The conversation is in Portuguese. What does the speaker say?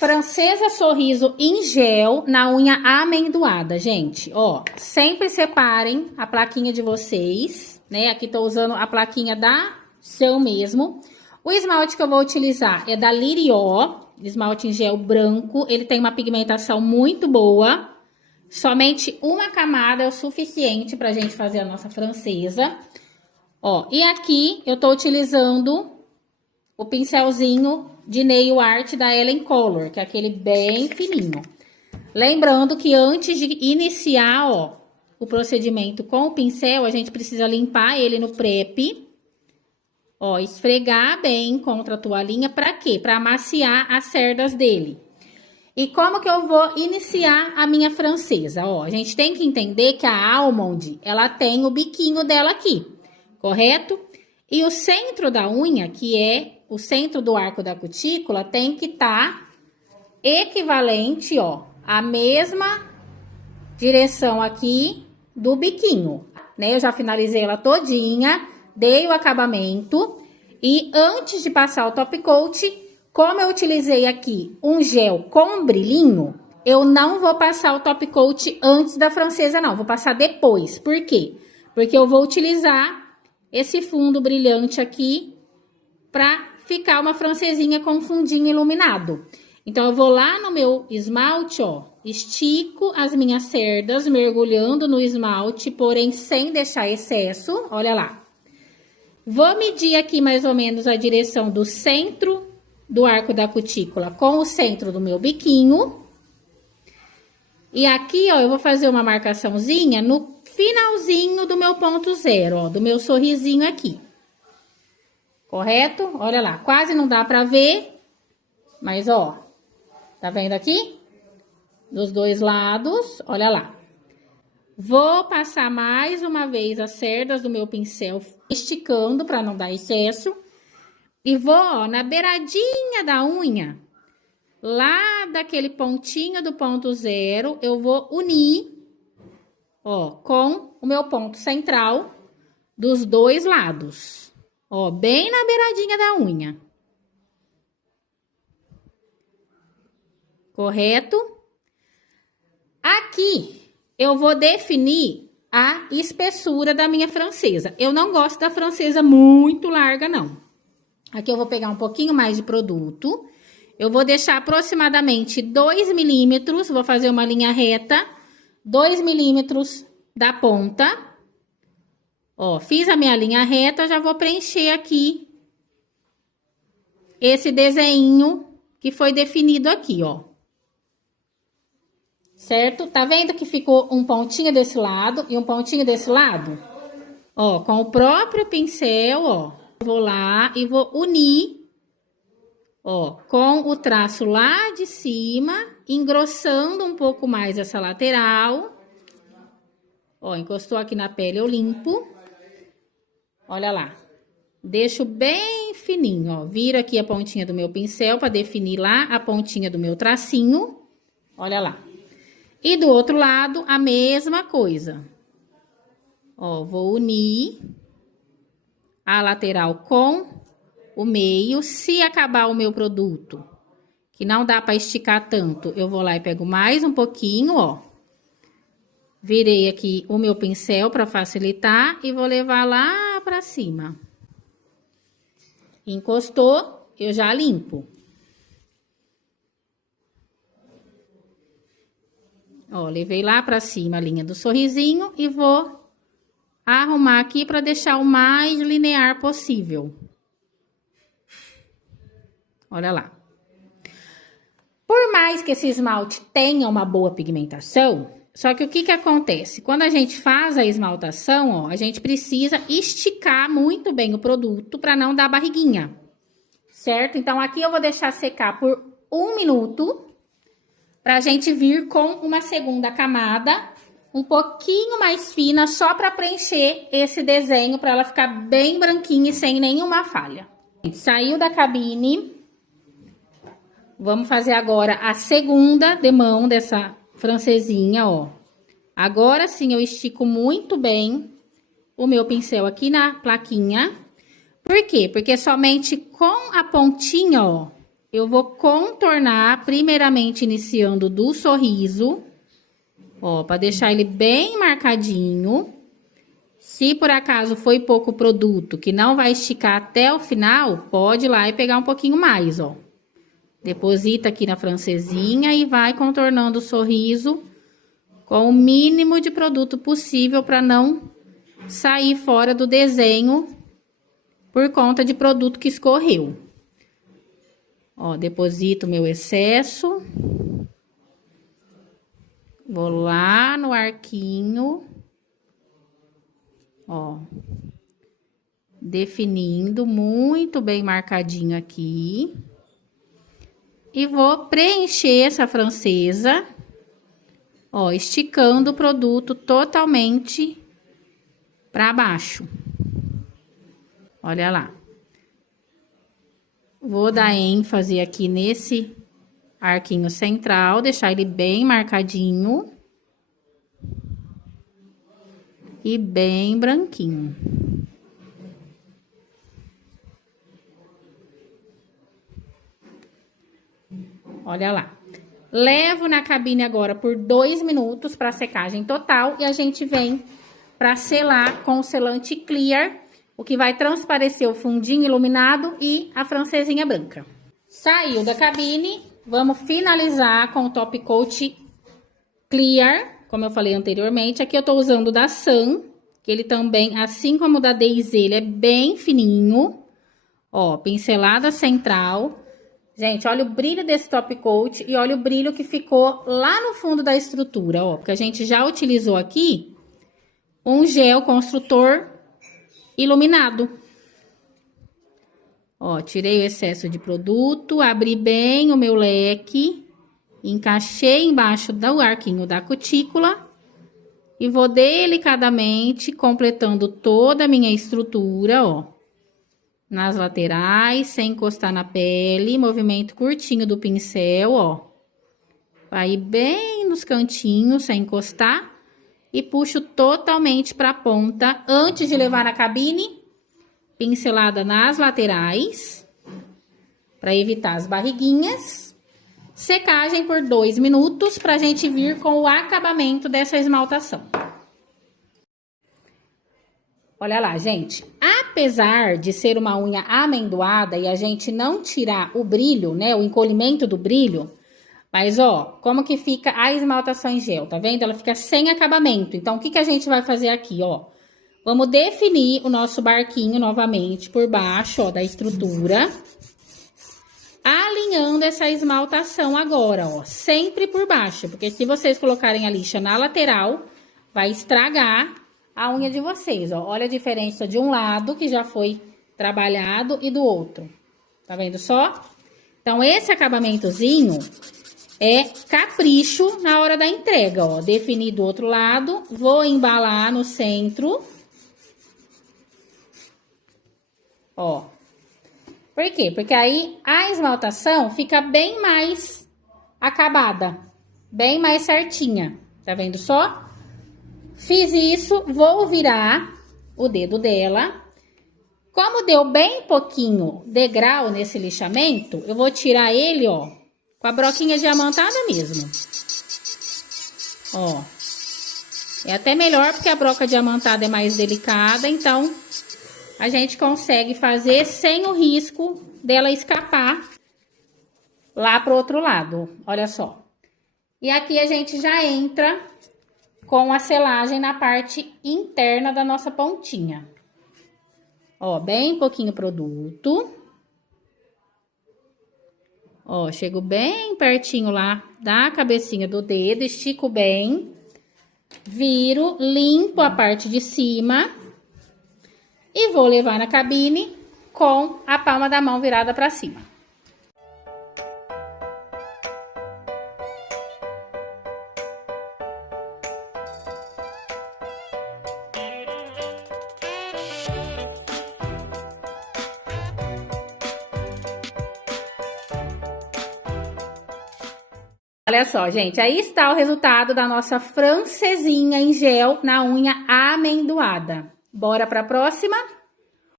Francesa Sorriso em gel na unha amendoada, gente. Ó, sempre separem a plaquinha de vocês, né? Aqui tô usando a plaquinha da Seu mesmo. O esmalte que eu vou utilizar é da Lirió, esmalte em gel branco. Ele tem uma pigmentação muito boa. Somente uma camada é o suficiente pra gente fazer a nossa francesa. Ó, e aqui eu tô utilizando o pincelzinho de nail art da Ellen Color, que é aquele bem fininho. Lembrando que antes de iniciar, ó, o procedimento com o pincel, a gente precisa limpar ele no prep. Ó, esfregar bem contra a toalhinha, pra quê? Pra amaciar as cerdas dele. E como que eu vou iniciar a minha francesa? Ó, a gente tem que entender que a almond, ela tem o biquinho dela aqui, correto? E o centro da unha, que é o centro do arco da cutícula, tem que estar equivalente, ó, à mesma direção aqui do biquinho, né? Eu já finalizei ela todinha, dei o acabamento e antes de passar o top coat, como eu utilizei aqui um gel com brilhinho, eu não vou passar o top coat antes da francesa, não. Vou passar depois. Por quê? Porque eu vou utilizar esse fundo brilhante aqui pra ficar uma francesinha com fundinho iluminado. Então, eu vou lá no meu esmalte, ó, estico as minhas cerdas, mergulhando no esmalte, porém sem deixar excesso, olha lá. Vou medir aqui mais ou menos a direção do centro do arco da cutícula com o centro do meu biquinho. E aqui, ó, eu vou fazer uma marcaçãozinha no finalzinho do meu ponto zero, ó, do meu sorrisinho aqui. Correto? Olha lá, quase não dá pra ver, mas, ó, tá vendo aqui? Dos dois lados, olha lá. Vou passar mais uma vez as cerdas do meu pincel, esticando pra não dar excesso. E vou, ó, na beiradinha da unha, lá daquele pontinho do ponto zero, eu vou unir, ó, com o meu ponto central dos dois lados. Ó, bem na beiradinha da unha. Correto? Aqui, eu vou definir a espessura da minha francesa. Eu não gosto da francesa muito larga, não. Aqui eu vou pegar um pouquinho mais de produto. Eu vou deixar aproximadamente 2 milímetros, vou fazer uma linha reta, 2 milímetros da ponta. Ó, fiz a minha linha reta, já vou preencher aqui esse desenho que foi definido aqui, ó. Certo? Tá vendo que ficou um pontinho desse lado e um pontinho desse lado? Ó, com o próprio pincel, ó, vou lá e vou unir, ó, com o traço lá de cima, engrossando um pouco mais essa lateral. Ó, encostou aqui na pele, eu limpo. Olha lá, deixo bem fininho, ó, viro aqui a pontinha do meu pincel para definir lá a pontinha do meu tracinho, olha lá. E do outro lado, a mesma coisa. Ó, vou unir a lateral com o meio. Se acabar o meu produto, que não dá para esticar tanto, eu vou lá e pego mais um pouquinho, ó. Virei aqui o meu pincel para facilitar e vou levar lá para cima. Encostou, eu já limpo. Ó, levei lá para cima a linha do sorrisinho e vou arrumar aqui para deixar o mais linear possível. Olha lá. Por mais que esse esmalte tenha uma boa pigmentação, só que o que que acontece? Quando a gente faz a esmaltação, ó, a gente precisa esticar muito bem o produto para não dar barriguinha, certo? Então, aqui eu vou deixar secar por 1 minuto, pra gente vir com uma segunda camada, um pouquinho mais fina, só pra preencher esse desenho, pra ela ficar bem branquinha e sem nenhuma falha. Saiu da cabine, vamos fazer agora a segunda demão dessa francesinha, ó. Agora sim eu estico muito bem o meu pincel aqui na plaquinha. Por quê? Porque somente com a pontinha, ó, eu vou contornar, primeiramente iniciando do sorriso, ó, para deixar ele bem marcadinho. Se por acaso foi pouco produto, que não vai esticar até o final, pode ir lá e pegar um pouquinho mais, ó. Deposita aqui na francesinha e vai contornando o sorriso com o mínimo de produto possível para não sair fora do desenho por conta de produto que escorreu. Ó, deposito o meu excesso. Vou lá no arquinho. Ó. Definindo muito bem marcadinho aqui. E vou preencher essa francesa. Ó, esticando o produto totalmente para baixo. Olha lá. Vou dar ênfase aqui nesse arquinho central, deixar ele bem marcadinho. E bem branquinho. Olha lá. Levo na cabine agora por 2 minutos para secagem total e a gente vem para selar com o selante Clear, o que vai transparecer o fundinho iluminado e a francesinha branca. Saiu da cabine, vamos finalizar com o top coat Clear, como eu falei anteriormente. Aqui eu tô usando o da Sun, que ele também, assim como o da Daisy, ele é bem fininho. Ó, pincelada central. Gente, olha o brilho desse top coat e olha o brilho que ficou lá no fundo da estrutura, ó. Porque a gente já utilizou aqui um gel construtor iluminado. Ó, tirei o excesso de produto, abri bem o meu leque, encaixei embaixo do arquinho da cutícula e vou delicadamente completando toda a minha estrutura, ó. Nas laterais, sem encostar na pele, movimento curtinho do pincel, ó. Vai bem nos cantinhos, sem encostar. E puxo totalmente para a ponta, antes de levar na cabine, pincelada nas laterais, para evitar as barriguinhas. Secagem por 2 minutos, pra gente vir com o acabamento dessa esmaltação. Olha lá, gente, apesar de ser uma unha amendoada e a gente não tirar o brilho, né, o encolhimento do brilho, mas ó, como que fica a esmaltação em gel, tá vendo? Ela fica sem acabamento. Então, o que que a gente vai fazer aqui, ó? Vamos definir o nosso barquinho novamente por baixo, ó, da estrutura. Alinhando essa esmaltação agora, ó, sempre por baixo, porque se vocês colocarem a lixa na lateral, vai estragar a unha de vocês, ó. Olha a diferença de um lado, que já foi trabalhado, e do outro. Tá vendo só? Então, esse acabamentozinho é capricho na hora da entrega, ó. Defini do outro lado, vou embalar no centro. Ó. Por quê? Porque aí a esmaltação fica bem mais acabada, bem mais certinha. Tá vendo só? Fiz isso, vou virar o dedo dela. Como deu bem pouquinho degrau nesse lixamento, eu vou tirar ele, ó, com a broquinha diamantada mesmo. Ó. É até melhor porque a broca diamantada é mais delicada, então a gente consegue fazer sem o risco dela escapar lá pro outro lado. Olha só. E aqui a gente já entra com a selagem na parte interna da nossa pontinha. Ó, bem pouquinho produto. Ó, chego bem pertinho lá da cabecinha do dedo, estico bem. Viro, limpo a parte de cima. E vou levar na cabine com a palma da mão virada para cima. Olha só, gente, aí está o resultado da nossa francesinha em gel na unha amendoada. Bora para a próxima?